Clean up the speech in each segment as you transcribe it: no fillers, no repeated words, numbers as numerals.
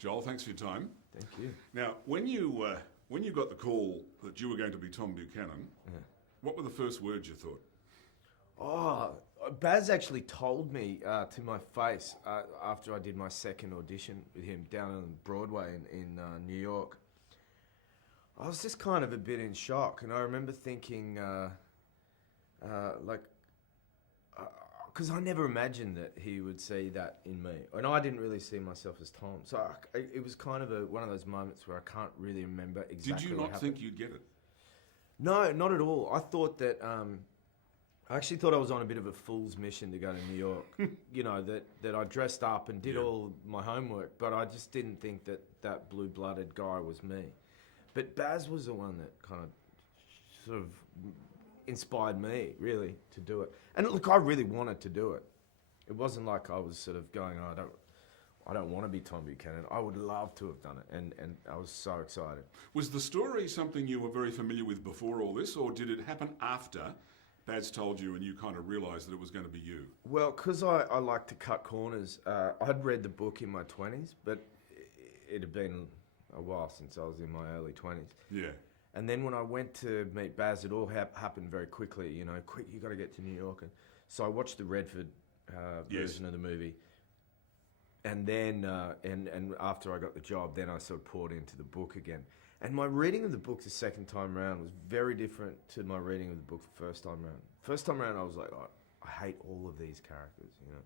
Joel, thanks for your time. Thank you. Now, when you got the call that you were going to be Tom Buchanan, what were the first words you thought? Oh, Baz actually told me to my face after I did my second audition with him down on Broadway in New York. I was just kind of a bit in shock, and I remember thinking, because I never imagined that he would see that in me, and I didn't really see myself as Tom. So it was kind of one of those moments where I can't really remember exactly. Did you not think you'd get it? No, not at all. I thought that. I actually thought I was on a bit of a fool's mission to go to New York. You know, that I dressed up and did all my homework, but I just didn't think that blue-blooded guy was me. But Baz was the one that kind of sort of inspired me, really, to do it. And look, I really wanted to do it. It wasn't like I was sort of going, oh, I don't want to be Tom Buchanan. I would love to have done it, and I was so excited. Was the story something you were very familiar with before all this, or did it happen after Baz told you and you kind of realised that it was going to be you? Well, because I like to cut corners, I'd read the book in my 20s, but it had been a while since I was in my early 20s. Yeah. And then when I went to meet Baz, it all happened very quickly, you know, quick, you got to get to New York. And so I watched the Redford version of the movie. And then, and after I got the job, then I sort of poured into the book again. And my reading of the book the second time around was very different to my reading of the book the first time around. First time around, I was like, oh, I hate all of these characters, you know.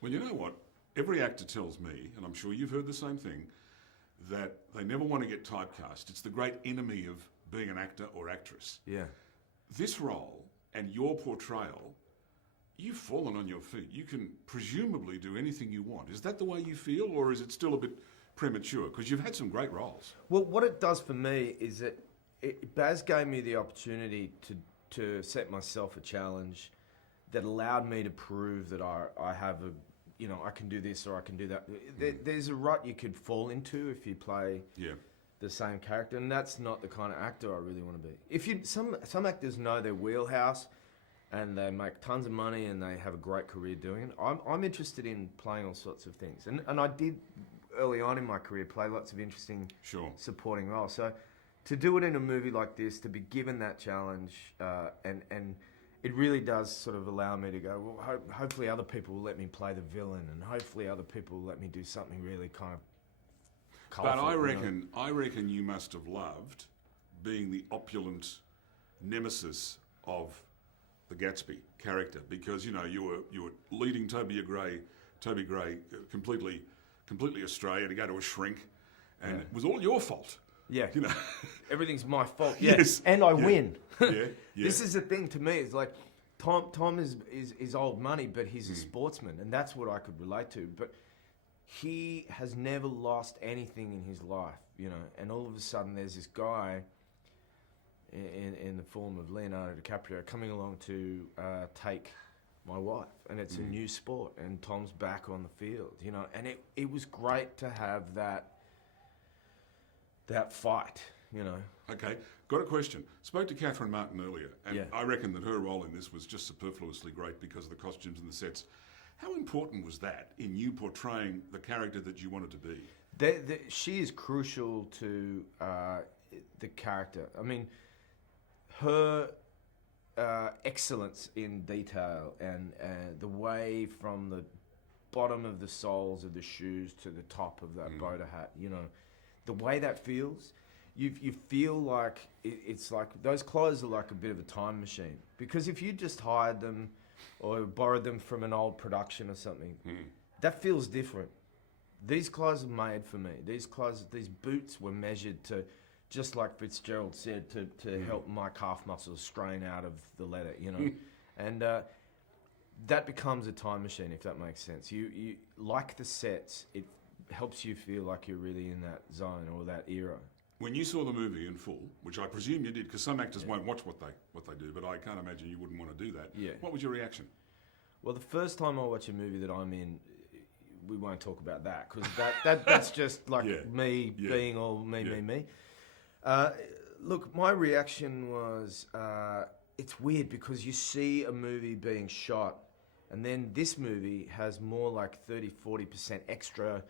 Well, you know what? Every actor tells me, and I'm sure you've heard the same thing, that they never want to get typecast. It's the great enemy of being an actor or actress. Yeah. This role and your portrayal, you've fallen on your feet. You can presumably do anything you want. Is that the way you feel, or is it still a bit premature? Because you've had some great roles. Well, what it does for me is that Baz gave me the opportunity to set myself a challenge that allowed me to prove that I have a, you know, I can do this or I can do that. There's a rut you could fall into if you play the same character, and that's not the kind of actor I really want to be. If you some actors know their wheelhouse and they make tons of money and they have a great career doing it. I'm interested in playing all sorts of things, and I did early on in my career play lots of interesting supporting roles. So to do it in a movie like this, to be given that challenge, and it really does sort of allow me to go, well, hopefully other people will let me play the villain, and hopefully other people will let me do something really kind of colourful. But I reckon you must have loved being the opulent nemesis of the Gatsby character, because you know you were leading Toby Gray, completely Australian to go to a shrink, and it was all your fault. Yeah, you know, everything's my fault. Yes, and I win. Yeah. This is the thing to me. It's like Tom is old money, but he's a sportsman, and that's what I could relate to. But he has never lost anything in his life, you know. And all of a sudden, there's this guy in the form of Leonardo DiCaprio coming along to take my wife, and it's a new sport, and Tom's back on the field, you know. And it was great to have that fight, you know. Okay, got a question. Spoke to Catherine Martin earlier, and I reckon that her role in this was just superfluously great because of the costumes and the sets. How important was that in you portraying the character that you wanted to be? She is crucial to the character. I mean, her excellence in detail and the way from the bottom of the soles of the shoes to the top of that boater hat, you know, the way that feels, you feel like it's like those clothes are like a bit of a time machine. Because if you just hired them or borrowed them from an old production or something, that feels different. These clothes are made for me. These boots were measured to, just like Fitzgerald said, to help my calf muscles strain out of the leather, you know. And that becomes a time machine, if that makes sense. You like the sets, it helps you feel like you're really in that zone or that era. When you saw the movie in full, which I presume you did, because some actors won't watch what they do, but I can't imagine you wouldn't want to do that. Yeah. What was your reaction? Well, the first time I watch a movie that I'm in, we won't talk about that, because that's just like me being all me. Look, my reaction was, it's weird because you see a movie being shot, and then this movie has more like 30-40% extra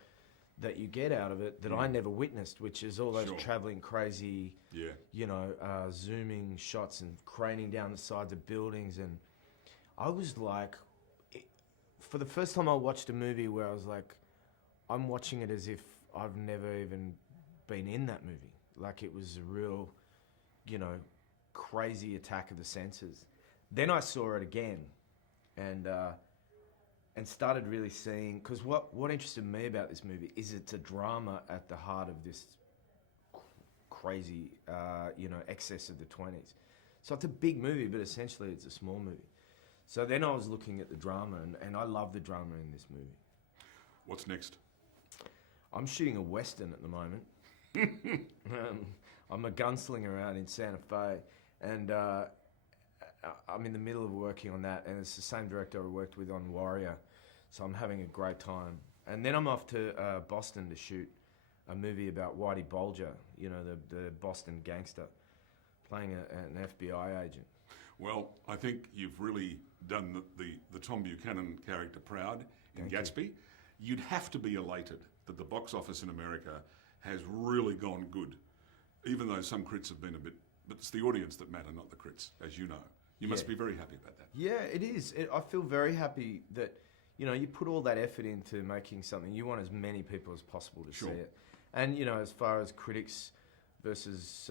that you get out of it that I never witnessed, which is all those Sure. travelling crazy, Yeah. you know, zooming shots and craning down the sides of buildings. And I was like, for the first time I watched a movie where I was like, I'm watching it as if I've never even been in that movie. Like it was a real, you know, crazy attack of the senses. Then I saw it again and started really seeing, because what interested me about this movie is it's a drama at the heart of this crazy, you know, excess of the 20s. So it's a big movie, but essentially it's a small movie. So then I was looking at the drama, and I love the drama in this movie. What's next? I'm shooting a Western at the moment. I'm a gunslinger out in Santa Fe, and I'm in the middle of working on that, and it's the same director I worked with on Warrior, so I'm having a great time. And then I'm off to Boston to shoot a movie about Whitey Bulger, you know, the Boston gangster, playing an FBI agent. Well, I think you've really done the Tom Buchanan character proud in Gatsby. You'd have to be elated that the box office in America has really gone good, even though some crits have been a bit, but it's the audience that matter, not the crits, as you know. You must be very happy about that. Yeah, it is. I feel very happy that, you know, you put all that effort into making something. You want as many people as possible to see it. And, you know, as far as critics versus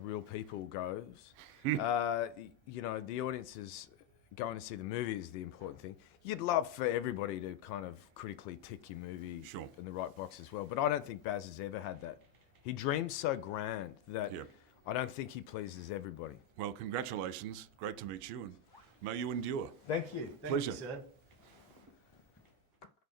real people goes, you know, the audience is going to see the movie is the important thing. You'd love for everybody to kind of critically tick your movie in the right box as well. But I don't think Baz has ever had that. He dreams so grand that I don't think he pleases everybody. Well, congratulations. Great to meet you, and may you endure. Thank you. Pleasure. Thank you, sir.